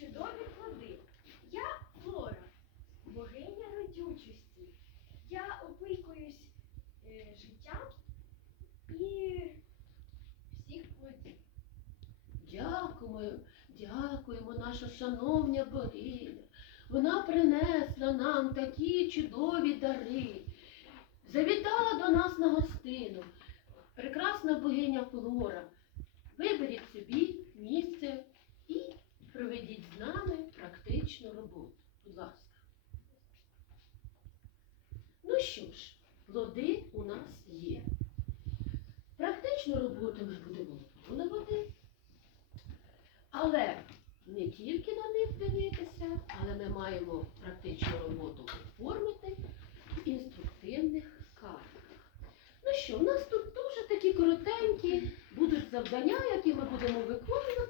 чудові плоди. Я Флора, богиня родючості. Я опікуюсь е, життям і всіх плодів. Дякуємо, дякуємо, наша шановня богиня. Вона принесла нам такі чудові дари. Завітала до нас на гостину. Прекрасна богиня Флора. Виберіть собі місце і проведіть практичну роботу. Будь ласка. Ну що ж, плоди у нас є. Практичну роботу ми будемо виконувати. Але не тільки на них дивитися, але ми маємо практичну роботу оформити в інструктивних картах. Ну що, у нас тут дуже такі коротенькі будуть завдання, які ми будемо виконувати.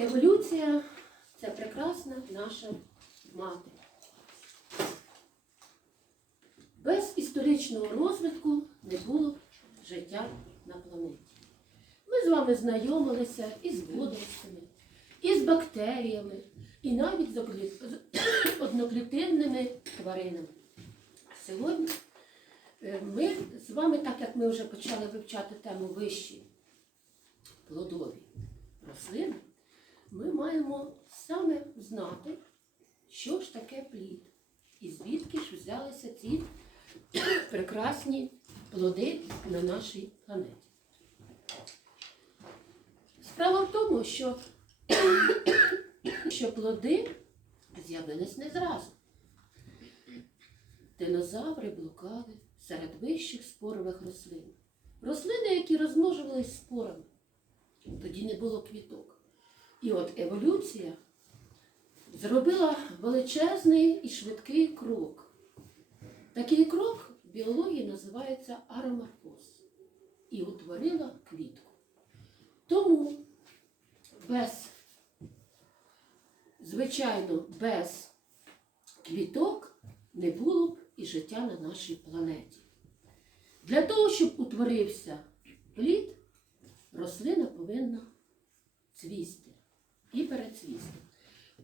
Еволюція це прекрасна наша мати. Без історичного розвитку не було життя на планеті. Ми з вами знайомилися із водоростями, із бактеріями, і навіть з одноклітинними тваринами. Сьогодні е, ми з вами, так як ми вже почали вивчати тему вищі плодові рослини, ми маємо саме знати, що ж таке плід, і звідки ж взялися ці прекрасні плоди на нашій планеті. Справа в тому, що, що плоди з'явились не зразу. Динозаври блукали серед вищих спорових рослин. Рослини, які розмножувалися спорами. Тоді не було квіток. І от еволюція зробила величезний і швидкий крок. Такий крок в біології називається ароморфоз. І утворила квітку. Тому без, звичайно, без квіток не було б і життя на нашій планеті. Для того, щоб утворився плід, рослина повинна цвісти і перецвісти.